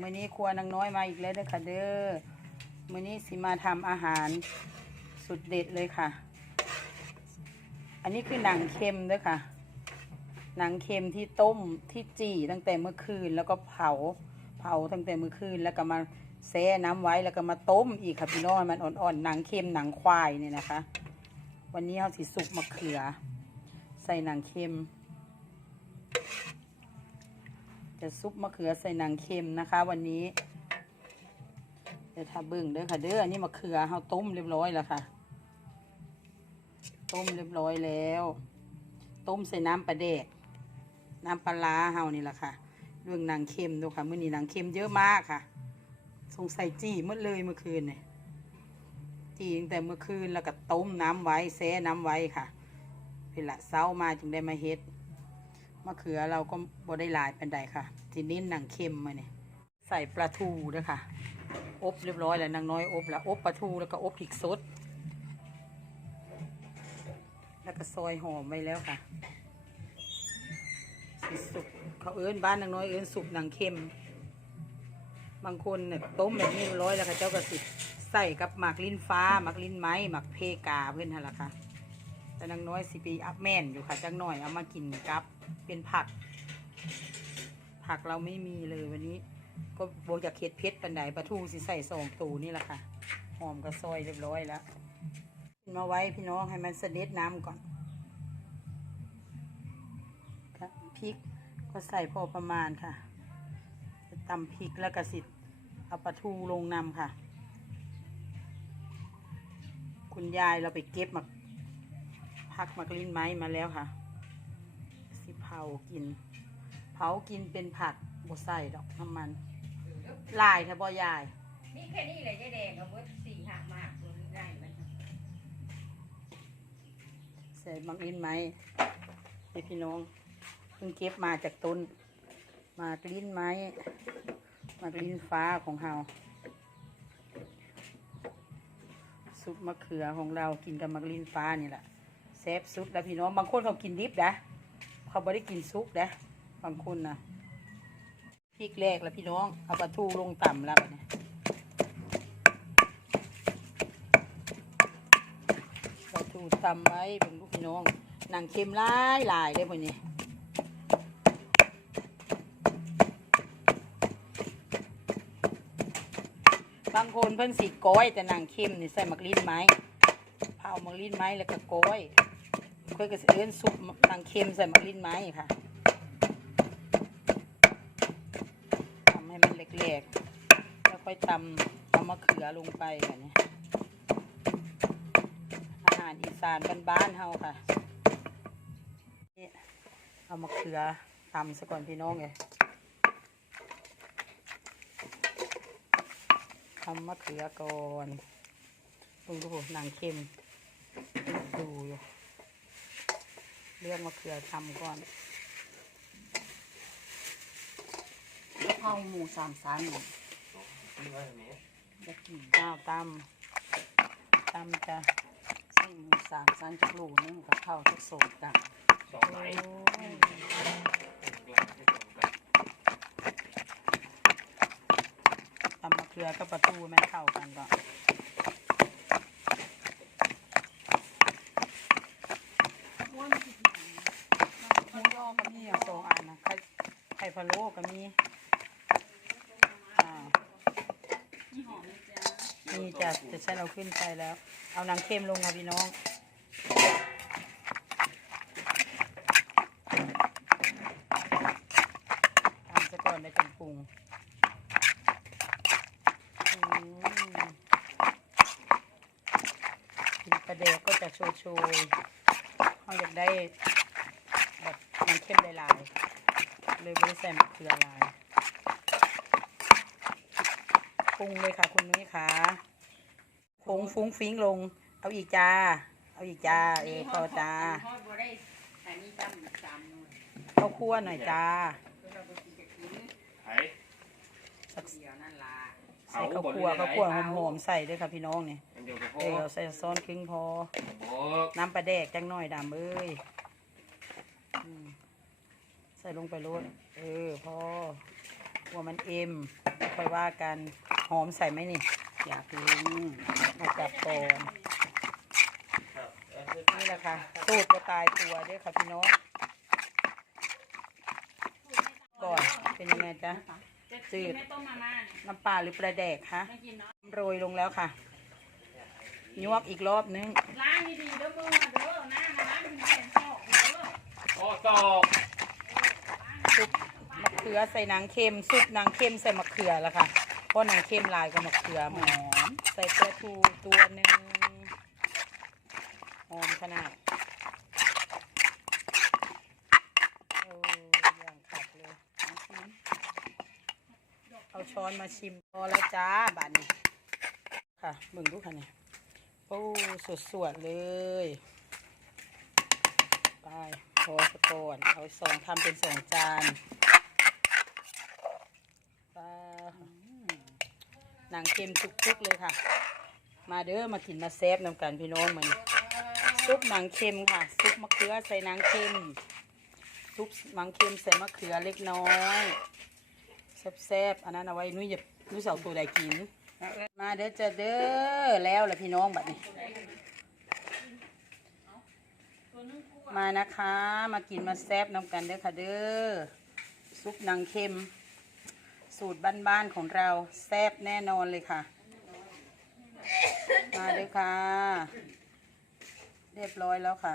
มื้อนี้ครัวนางน้อยมาอีกแล้วเด้อค่ะเด้อมื้อนี้สิมาทำอาหารสุดเด็ดเลยค่ะ อันนี้คือหนังเค็มเด้อค่ะ หนังเค็มที่ต้มที่จี่ตั้งแต่เมื่อคืนแล้วก็เผาเผาตั้งแต่เมื่อคืนแล้วก็มาแช่น้ำไว้แล้วก็มาต้มอีกค่ะพี่น้องมันอ่อนๆหนังเค็มหนังควายเนี่ยนะคะ วันนี้เราสิสุกมะเขือ ใส่หนังเค็ม จะซุปมะเขือใส่หนังเค็มนะคะ วันนี้เดี๋ยวถ้าเบิ่งเด้อค่ะเด้ออันนี้มะเขือเราต้มเรียบร้อยแล้วค่ะ ต้มเรียบร้อยแล้ว ต้มใส่น้ำปลาแดก น้ำปลาร้าเฮานี่แหละค่ะ เรื่องนังเค็มดูค่ะมื้อนี้นังเค็มเยอะมากค่ะ สงสัยจี้หมดเลยเมื่อคืนเนี่ยจี้ตั้งแต่เมื่อคืนแล้วก็ต้มน้ำไว้แช่น้ำไว้ค่ะเวลาเช้ามาจึงได้มาเฮ็ด มะเขือเราก็บ่ได้ลายเป็นใดค่ะ ทีนี้หนังเค็มมาเนี่ยใส่ปลาทูด้วยค่ะ อบเรียบร้อยแล้วนางน้อยอบแล้วอบปลาทูแล้วก็อบพริกสด แล้วก็ซอยหอมไว้แล้วค่ะสิสุกเขาเอิ้นบ้านนางน้อยเอิ้นสุกหนังเค็ม บางคนเนี่ยต้มแบบนี้เรียบร้อยแล้วค่ะเจ้าก็สิใส่กับหมากลิ้นฟ้าหมากลิ้นไม้หมากเพกาเพื่อนหั่นละค่ะ แต่นางน้อยสิปีอัพแมนอยู่ค่ะจังหน่อยเอามากินกับเป็นผัก ผักเราไม่มีเลยวันนี้ ก็บวกจากเค็ดเพชรปันไดปลาทูสิใส่สองตูนี่แหละค่ะ หอมกระซอยเรียบร้อยแล้วมาไว้พี่น้องให้มันเสด็จน้ำก่อนค่ะพริกก็ใส่พอประมาณค่ะตำพริกแล้วก็สิเอาปลาทูลงนำค่ะ คุณยายเราไปเก็บมา พักมักลิ้นไม้มาแล้วค่ะ สิเผากิน เผากินเป็นผักบใส่ดอกน้ำมัน ลายถ้าบ่ยาย นี่แค่นี้เลยยายแดงกับเบิดสี่หักมากตัวนี้ได้ไหมใส่มักลิ้นไม้ให้พี่น้องเพิ่งเก็บมาจากต้นมากลิ้นไม้มากลิ้นฟ้าของเฮาซุปมะเขือของเรากินกับมักลิ้นฟ้านี่แหละ แซ่บสุดแล้วพี่น้อง บางคนเขากินดิบนะเขาไม่ได้กินซุปนะบางคนนะพริกแรกแล้วพี่น้องเอาปลาทูลงต่ำแล้วเนี่ยปลาทูตำไว้เป็นลูกพี่น้องหนังเค็มลายลายเลยพวกนี้บางคนเพิ่นสีก้อยแต่นังเค็มนี่ใส่มักลิ้นไม้เผามักลิ้นไม้แล้วก็ก้อย ค่อยก็สิเอิ้นซุปหนังเค็มใส่มักลิ้นไม้ค่ะทำให้มันเล็กๆ แล้วค่อยตำเอามะเขือลงไปค่ะเนี่ยอาหารอีสานบ้านๆเฮาค่ะนี่เอามะเขือตำซะก่อนพี่น้องเลยทำมะเขือก่อนดูดูหนังเค็มดูอยู่ เลือกมะเขือทำก่อนข้าวหมูสามชั้นจะกินข้าวตำตำจะใส่หมูสามชั้นจักโลนึงกับข้าวทุกโสดกันสองไม้โอ้ยตำมะเขือกับปลาทูไม่เข้ากันก่อนหมูยอก็มีอย่างสองอันนะไข่ไข่พะโล้ก็มีอ่านี่จะจะใช้เราขึ้นไปแล้ว เอาน้ำเค็มลงค่ะพี่น้องทำซะก่อนได้จังปรุงกินปลาเดกก็จะโชยโชยๆเขาอยากได้แบบมันเข้มหลายๆ เลยไม่ได้ใส่มะเขือหลายปรุงเลยค่ะคุณนุ้ยค่ะผงฟุ้งฟิ้งลง เอาอีกจ้า เอาอีกจ้า เออพอจ้าทอดบ่ได้แต่นี่ตั้มจานนึงข้าวคั่วหน่อยจ้าเราบ่กินจะกินไผ่สักเดียวนั่นล่ะใส่ข้าวคั่วข้าวคั่วหอมๆใส่ด้วยค่ะพี่น้องเนี่ยอันเดียวกับเอพ่ออใส่ซ้อนครึ่งพอโอ้น้ำปลาแดกจังหน่อยดำเอ้ยอืม ใส่ลงไปโลดเออพอกลัวมันเอ็มไม่ค่อยว่ากันหอมใส่ไหมนี่ อยากรู้มาจับก่อนนี่แหละค่ะสูตรจะตายตัวด้วยค่ะพี่น้องก่อนเป็นยังไงจ๊ะจืดไม่ต้มมาม่าเนี่ยน้ำปลาหรือปลาแดกคะไม่กินเนาะโรยลงแล้วค่ะยวกอีกรอบนึงล้างดีๆเด้อเบิ่งมาเด้อหน้านะล้างดีๆเห็นซอกเด้อโอ้ตอกซุปมะเขือใส่หนังเค็มซุปหนังเค็มใส่มะเขือแล้วค่ะเพราะหนังเค็มลายกับมะเขือหอมใส่ปลาทูตัวหนึ่งหอมขนาดโอ้ยังขัดเลยเอาช้อนมาชิมพอแล้วจ้าบาดนี้ค่ะเบิ่งดูค่ะเนี่ยโอ้สดๆเลยไปพอสะกอนเอาสองทำเป็นสองจานไป หนังเค็มทุกๆเลยค่ะ มาเด้อมากินมาแซบนำกันพี่น้องมันซุปหนังเค็มค่ะ ซุปมะเขือใส่หนังเค็มซุปหนังเค็มใส่มะเขือเล็กน้อยแซ่บๆอันนั้นเอาไว้นุ้ยจะนุ้ยเสาตัวใดกิน มาเด้อจะเด้อแล้วล่ะพี่น้องแบัดนี้ มานะคะมากินมาแซบน้ำกันเด้อค่ะเด้อซุปหนังเค็ม สูตรบ้านๆของเราแซบแน่นอนเลยค่ะ มาเลยค่ะ เรียบร้อยแล้วค่ะ